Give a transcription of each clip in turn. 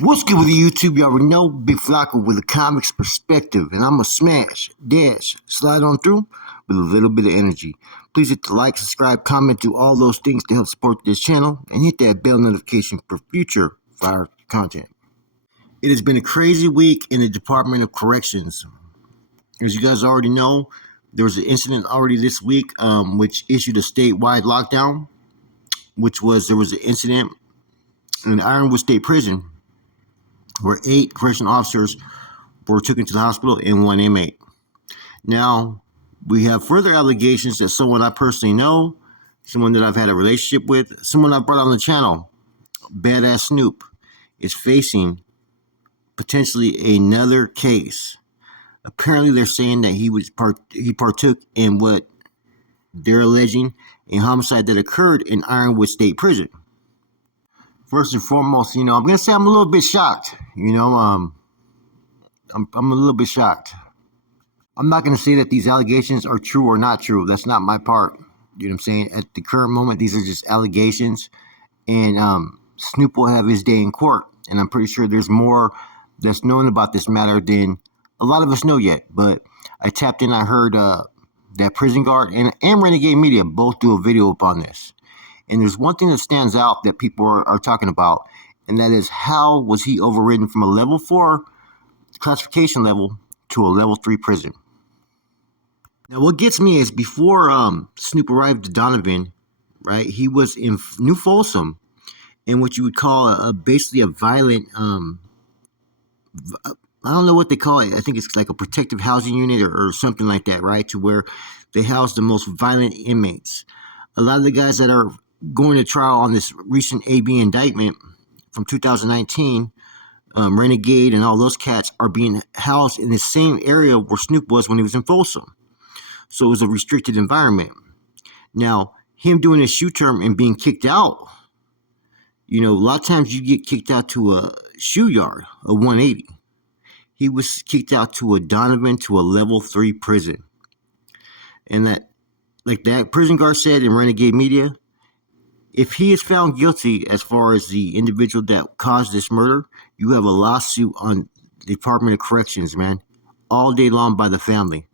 What's good with the YouTube? You already know Big Flocko with a comics perspective, and I'm a smash, dash, slide on through with a little bit of energy. Please hit the like, subscribe, comment, do all those things to help support this channel, and hit that bell notification for future fire content. It has been a crazy week in the Department of Corrections. As you guys already know, there was an incident already this week, which issued a statewide lockdown, there was an incident in Ironwood State Prison where 8 correctional officers were taken to the hospital and 1 inmate. Now, we have further allegations that someone I personally know, someone that I've had a relationship with, someone I brought on the channel, Ass Snoop, is facing potentially another case. Apparently, they're saying that he partook in what they're alleging a homicide that occurred in Ironwood State Prison. First and foremost, I'm gonna say I'm a little bit shocked. I'm a little bit shocked. I'm not gonna say that these allegations are true or not true. That's not my part. You know what I'm saying? At the current moment, these are just allegations, and Snoop will have his day in court. And I'm pretty sure there's more that's known about this matter than a lot of us know yet. But I tapped in. I heard that Prison Guard and Renegade Media both do a video upon this. And there's one thing that stands out that people are talking about, and that is how was he overridden from a level 4 classification level to a level 3 prison. Now, what gets me is before Snoop arrived to Donovan, right, he was in New Folsom in what you would call basically a violent, I don't know what they call it. I think it's like a protective housing unit or something like that, right, to where they house the most violent inmates. A lot of the guys that are going to trial on this recent AB indictment from 2019, Renegade and all those cats are being housed in the same area where Snoop was when he was in Folsom. So it was a restricted environment. Now, him doing his shoe term and being kicked out, a lot of times you get kicked out to a shoe yard, a 180. He was kicked out to a Donovan, to a level 3 prison. And that, like that prison guard said in Renegade Media, if he is found guilty as far as the individual that caused this murder, you have a lawsuit on the Department of Corrections, man, all day long by the family.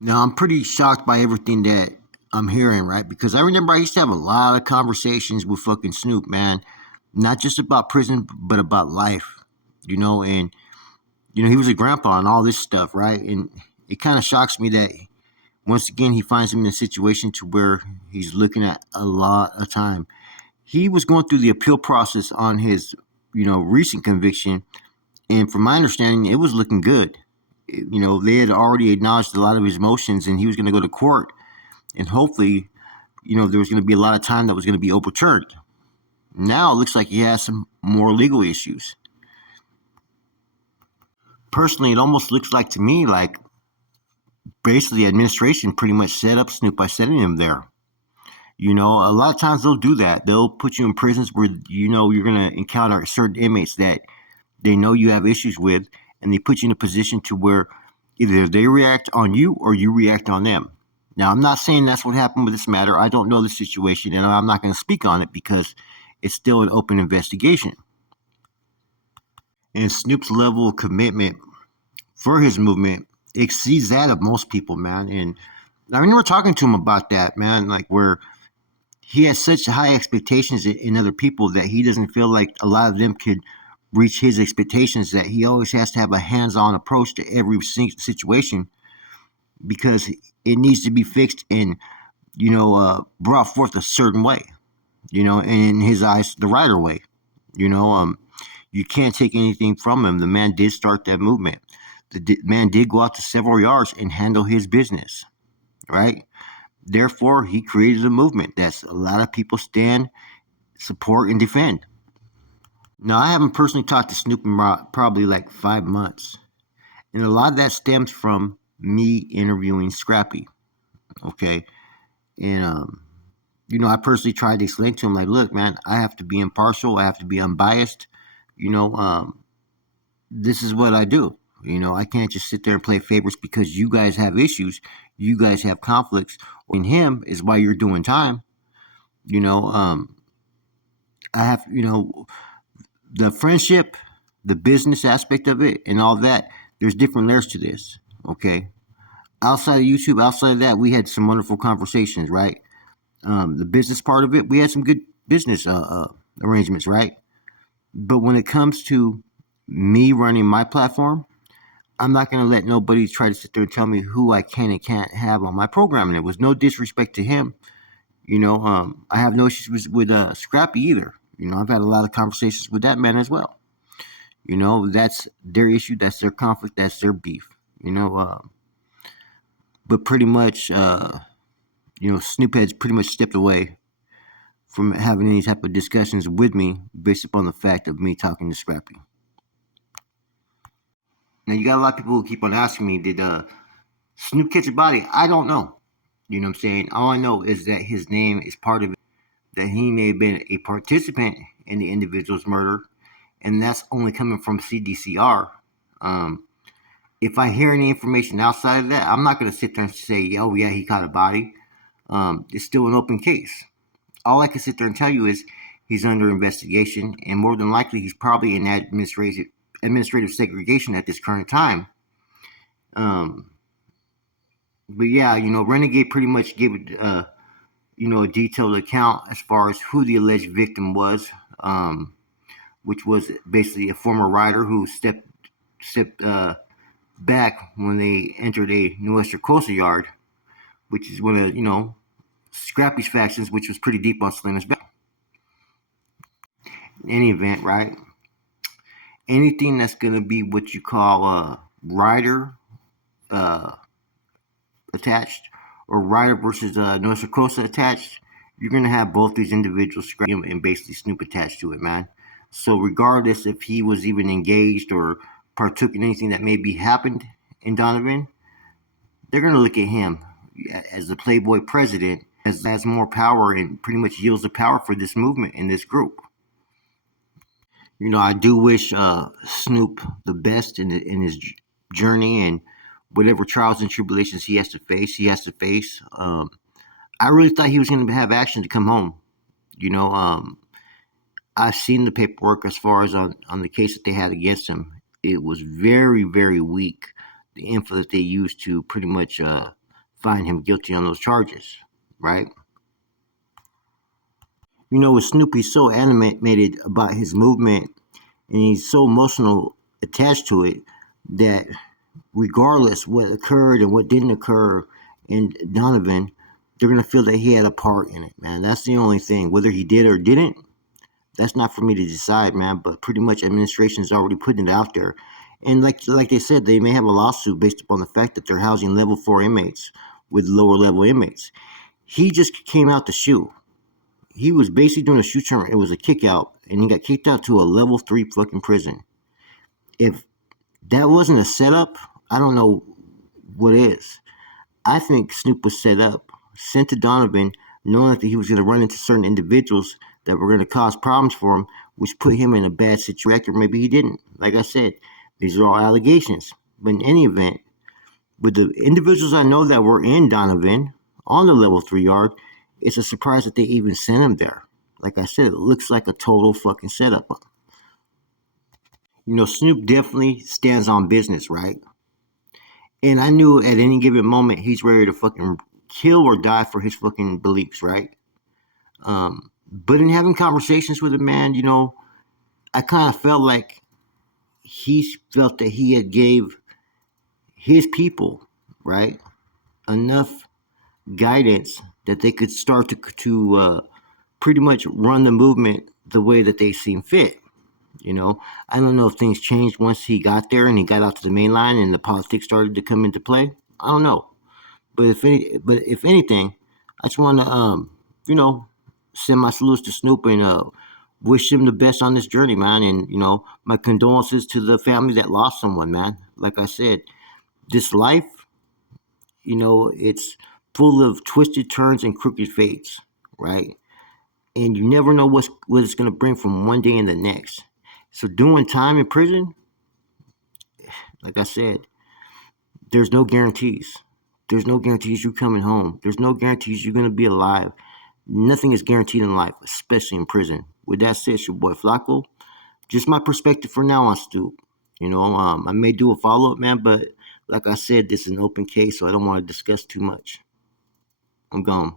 Now, I'm pretty shocked by everything that I'm hearing, right? Because I remember I used to have a lot of conversations with fucking Snoop, man, not just about prison, but about life, and, he was a grandpa and all this stuff, right? And it kind of shocks me that once again, he finds him in a situation to where he's looking at a lot of time. He was going through the appeal process on his, recent conviction. And from my understanding, it was looking good. They had already acknowledged a lot of his motions and he was going to go to court. And hopefully, there was going to be a lot of time that was going to be overturned. Now it looks like he has some more legal issues. Personally, it almost looks like to me like basically the administration pretty much set up Snoop by sending him there. A lot of times they'll do that. They'll put you in prisons where you're going to encounter certain inmates that they know you have issues with, and they put you in a position to where either they react on you or you react on them. Now, I'm not saying that's what happened with this matter. I don't know the situation, and I'm not going to speak on it because it's still an open investigation. And Snoop's level of commitment for his movement exceeds that of most people, man. And I remember talking to him about that, man, like where he has such high expectations in other people that he doesn't feel like a lot of them could reach his expectations, that he always has to have a hands-on approach to every situation because it needs to be fixed and, brought forth a certain way, and in his eyes, the right way. You can't take anything from him. The man did start that movement. The man did go out to several yards and handle his business, right? Therefore, he created a movement that a lot of people stand, support, and defend. Now, I haven't personally talked to Snoop in probably like 5 months. And a lot of that stems from me interviewing Scrappy, okay? And, I personally tried to explain to him, like, look, man, I have to be impartial. I have to be unbiased. This is what I do. I can't just sit there and play favorites because you guys have issues, you guys have conflicts. In him is why you're doing time. I have, The friendship, the business aspect of it, and all that, there's different layers to this. Okay. Outside of YouTube, outside of that, we had some wonderful conversations, right? The business part of it, we had some good business arrangements, right? But when it comes to me running my platform, I'm not going to let nobody try to sit there and tell me who I can and can't have on my program. And it was no disrespect to him. I have no issues with Scrappy either. I've had a lot of conversations with that man as well. That's their issue, that's their conflict, that's their beef. But pretty much, Snoop has pretty much stepped away from having any type of discussions with me based upon the fact of me talking to Scrappy. Now, you got a lot of people who keep on asking me, did Snoop catch a body? I don't know. You know what I'm saying? All I know is that his name is part of it, that he may have been a participant in the individual's murder, and that's only coming from CDCR. Um, if I hear any information outside of that, I'm not going to sit there and say, oh, yeah, he caught a body. It's still an open case. All I can sit there and tell you is he's under investigation, and more than likely, he's probably in administrative segregation at this current time. Um, but yeah, Renegade pretty much gave a detailed account as far as who the alleged victim was, which was basically a former rider who stepped back when they entered a New Western Coastal Yard, which is one of Scrappy's factions, which was pretty deep on Selena's back. In any event, right? Anything that's gonna be what you call a rider uh, attached, or rider versus North Dakota attached, you're gonna have both these individuals and basically Snoop attached to it, man. So regardless if he was even engaged or partook in anything that maybe happened in Donovan, they're gonna look at him as the Playboy president as has more power and pretty much yields the power for this movement and this group. I do wish Snoop the best in his journey and whatever trials and tribulations he has to face. He has to face. I really thought he was going to have action to come home. You know, um, I've seen the paperwork as far as on the case that they had against him. It was very, very weak. The info that they used to pretty much find him guilty on those charges, right? With Snoop, he's so animated about his movement and he's so emotional attached to it that regardless what occurred and what didn't occur in Donovan, they're gonna feel that he had a part in it, man. That's the only thing. Whether he did or didn't, that's not for me to decide, man. But pretty much administration is already putting it out there. And like they said, they may have a lawsuit based upon the fact that they're housing level 4 inmates with lower level inmates. He just came out the shoe. He was basically doing a shoe term. It was a kick out, and he got kicked out to a level 3 fucking prison. If that wasn't a setup, I don't know what is. I think Snoop was set up, sent to Donovan, knowing that he was going to run into certain individuals that were going to cause problems for him, which put him in a bad situation. Maybe he didn't. Like I said, these are all allegations. But in any event, with the individuals I know that were in Donovan on the level 3 yard, it's a surprise that they even sent him there. Like I said, it looks like a total fucking setup. Snoop definitely stands on business, right? And I knew at any given moment he's ready to fucking kill or die for his fucking beliefs, right? But in having conversations with a man, I kind of felt like he felt that he had gave his people, right, enough guidance that they could start to pretty much run the movement the way that they seem fit. I don't know if things changed once he got there and he got out to the main line and the politics started to come into play. I don't know, but if anything, I just want to you know send my salutes to Snoop and wish him the best on this journey, man. And my condolences to the family that lost someone, man. Like I said, this life, it's full of twisted turns and crooked fates, right? And you never know what it's gonna bring from one day and the next. So doing time in prison, like I said, there's no guarantees. There's no guarantees you coming home. There's no guarantees you're gonna be alive. Nothing is guaranteed in life, especially in prison. With that said, it's your boy Flacco. Just my perspective for now on Stoop. I may do a follow up, man, but like I said, this is an open case, so I don't want to discuss too much. I'm gone.